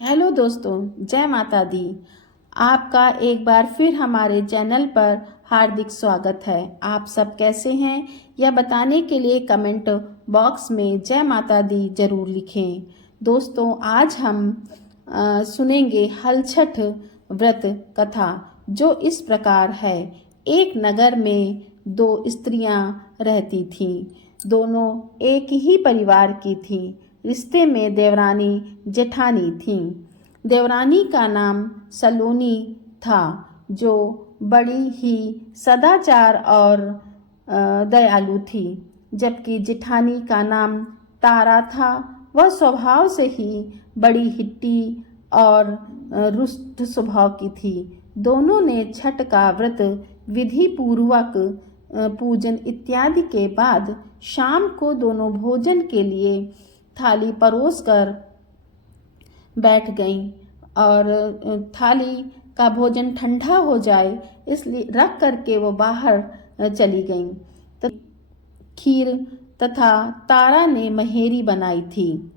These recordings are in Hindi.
हेलो दोस्तों, जय माता दी। आपका एक बार फिर हमारे चैनल पर हार्दिक स्वागत है। आप सब कैसे हैं यह बताने के लिए कमेंट बॉक्स में जय माता दी जरूर लिखें। दोस्तों, आज हम सुनेंगे हलछठ व्रत कथा, जो इस प्रकार है। एक नगर में दो स्त्रियां रहती थीं। दोनों एक ही परिवार की थीं। रिश्ते में देवरानी जेठानी थीं। देवरानी का नाम सलोनी था, जो बड़ी ही सदाचार और दयालु थी। जबकि जेठानी का नाम तारा था। वह स्वभाव से ही बड़ी हिट्टी और रुष्ट स्वभाव की थी। दोनों ने छठ का व्रत विधि पूर्वक पूजन इत्यादि के बाद शाम को दोनों भोजन के लिए थाली परोसकर बैठ गईं और थाली का भोजन ठंडा हो जाए इसलिए रख करके वो बाहर चली गईं। खीर तथा तारा ने महेरी बनाई थी।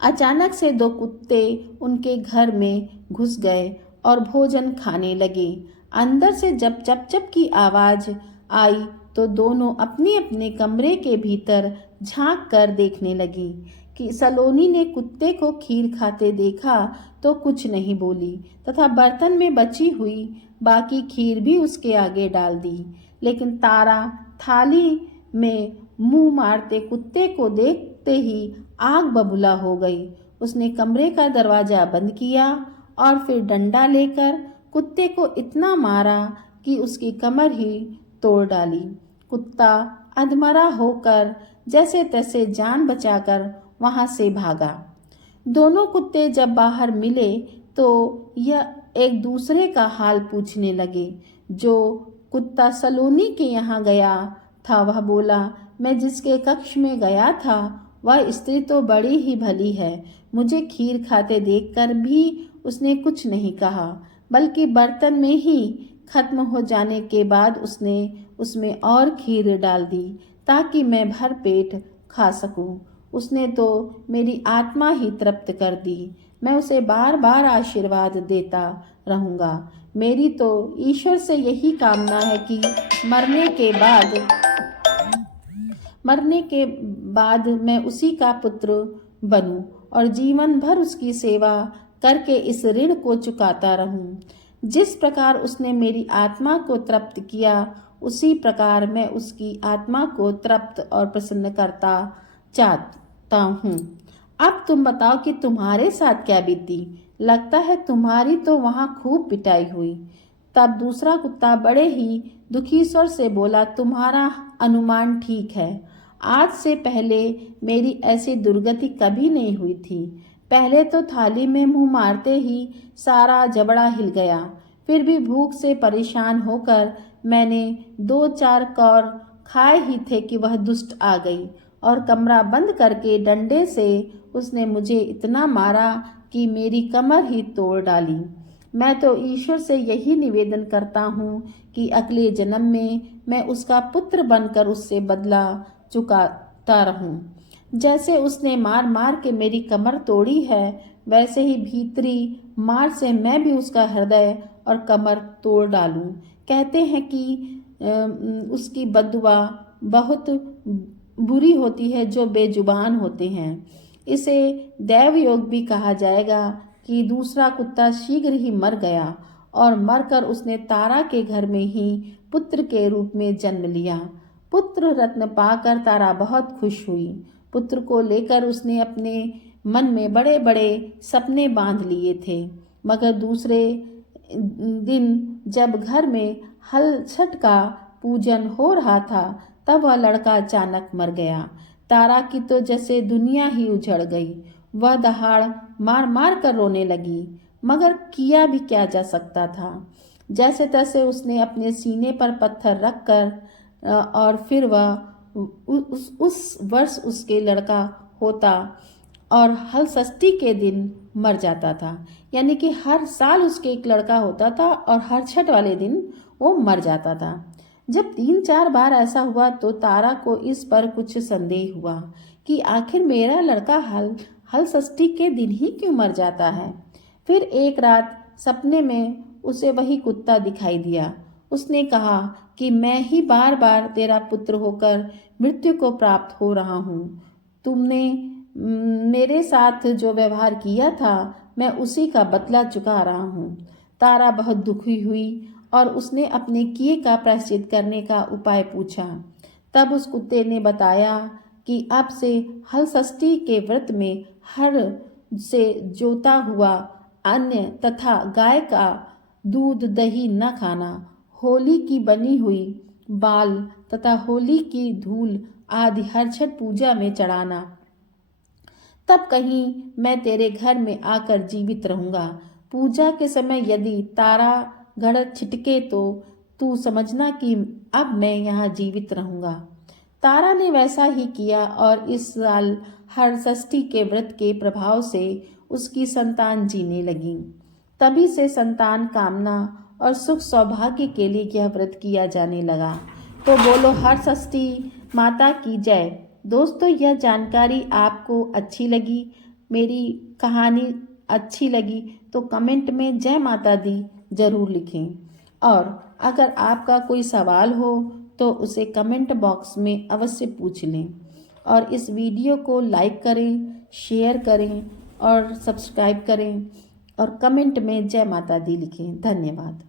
अचानक से दो कुत्ते उनके घर में घुस गए और भोजन खाने लगे। अंदर से जब चप चप की आवाज आई तो दोनों अपने अपने कमरे के भीतर झांक कर देखने लगी। कि सलोनी ने कुत्ते को खीर खाते देखा तो कुछ नहीं बोली तथा बर्तन में बची हुई बाकी खीर भी उसके आगे डाल दी। लेकिन तारा थाली में मुंह मारते कुत्ते को देखते ही आग बबूला हो गई। उसने कमरे का दरवाजा बंद किया और फिर डंडा लेकर कुत्ते को इतना मारा कि उसकी कमर ही तोड़ डाली। कुत्ता अधमरा होकर जैसे तैसे जान बचाकर वहां से भागा। दोनों कुत्ते जब बाहर मिले तो यह एक दूसरे का हाल पूछने लगे। जो कुत्ता सलोनी के यहाँ गया था वह बोला, मैं जिसके कक्ष में गया था वह स्त्री तो बड़ी ही भली है। मुझे खीर खाते देखकर भी उसने कुछ नहीं कहा, बल्कि बर्तन में ही खत्म हो जाने के बाद उसने उसमें और खीर डाल दी ताकि मैं भर पेट खा सकूं। उसने तो मेरी आत्मा ही तृप्त कर दी। मैं उसे बार बार आशीर्वाद देता रहूंगा। मेरी तो ईश्वर से यही कामना है कि मरने के बाद मैं उसी का पुत्र बनूं और जीवन भर उसकी सेवा करके इस ऋण को चुकाता रहूं। जिस प्रकार उसने मेरी आत्मा को तृप्त किया, उसी प्रकार मैं उसकी आत्मा को तृप्त और प्रसन्न करता चाहता हूँ। अब तुम बताओ कि तुम्हारे साथ क्या बीती। लगता है तुम्हारी तो वहां खूब पिटाई हुई। तब दूसरा कुत्ता बड़े ही दुखी स्वर से बोला, तुम्हारा अनुमान ठीक है। आज से पहले मेरी ऐसी दुर्गति कभी नहीं हुई थी। पहले तो थाली में मुंह मारते ही सारा जबड़ा हिल गया। फिर भी भूख से परेशान होकर मैंने 2-4 कौर खाए ही थे कि वह दुष्ट आ गई और कमरा बंद करके डंडे से उसने मुझे इतना मारा कि मेरी कमर ही तोड़ डाली। मैं तो ईश्वर से यही निवेदन करता हूँ कि अगले जन्म में मैं उसका पुत्र बनकर उससे बदला चुकाता रहूं। जैसे उसने मार मार के मेरी कमर तोड़ी है, वैसे ही भीतरी मार से मैं भी उसका हृदय और कमर तोड़ डालूं। कहते हैं कि उसकी बद्दुआ बहुत बुरी होती है जो बेजुबान होते हैं। इसे दैव योग भी कहा जाएगा कि दूसरा कुत्ता शीघ्र ही मर गया और मरकर उसने तारा के घर में ही पुत्र के रूप में जन्म लिया। पुत्र रत्न पाकर तारा बहुत खुश हुई। पुत्र को लेकर उसने अपने मन में बड़े बड़े सपने बांध लिए थे। मगर दूसरे दिन जब घर में हलछठ का पूजन हो रहा था तब वह लड़का अचानक मर गया। तारा की तो जैसे दुनिया ही उजड़ गई। वह दहाड़ मार मार कर रोने लगी, मगर किया भी क्या जा सकता था। जैसे तैसे उसने अपने सीने पर पत्थर रखकर और फिर वह उस वर्ष उसके लड़का होता और हलषष्ठी के दिन मर जाता था। यानी कि हर साल उसके एक लड़का होता था और हर छठ वाले दिन वो मर जाता था। जब 3-4 बार ऐसा हुआ तो तारा को इस पर कुछ संदेह हुआ कि आखिर मेरा लड़का हल षष्ठी के दिन ही क्यों मर जाता है। फिर एक रात सपने में उसे वही कुत्ता दिखाई दिया। उसने कहा कि मैं ही बार बार तेरा पुत्र होकर मृत्यु को प्राप्त हो रहा हूँ। तुमने मेरे साथ जो व्यवहार किया था मैं उसी का बदला चुका रहा हूँ। तारा बहुत दुखी हुई और उसने अपने किए का प्रायश्चित करने का उपाय पूछा। तब उस कुत्ते ने बताया कि अब से हल षष्ठी के व्रत में हर से जोता हुआ अन्न तथा गाय का दूध दही न खाना, होली की बनी हुई बाल तथा होली की धूल आदि हर छठ पूजा में चढ़ाना। तब कहीं मैं तेरे घर में आकर जीवित रहूंगा। पूजा के समय यदि तारा गढ़ छिटके तो तू समझना कि अब मैं यहाँ जीवित रहूंगा। तारा ने वैसा ही किया और इस साल हर षष्ठी के व्रत के प्रभाव से उसकी संतान जीने लगी। तभी से संतान कामना और सुख सौभाग्य के लिए यह व्रत किया जाने लगा। तो बोलो हर षष्ठी माता की जय। दोस्तों, यह जानकारी आपको अच्छी लगी, मेरी कहानी अच्छी लगी तो कमेंट में जय माता दी जरूर लिखें। और अगर आपका कोई सवाल हो तो उसे कमेंट बॉक्स में अवश्य पूछ लें। और इस वीडियो को लाइक करें, शेयर करें और सब्सक्राइब करें और कमेंट में जय माता दी लिखें। धन्यवाद।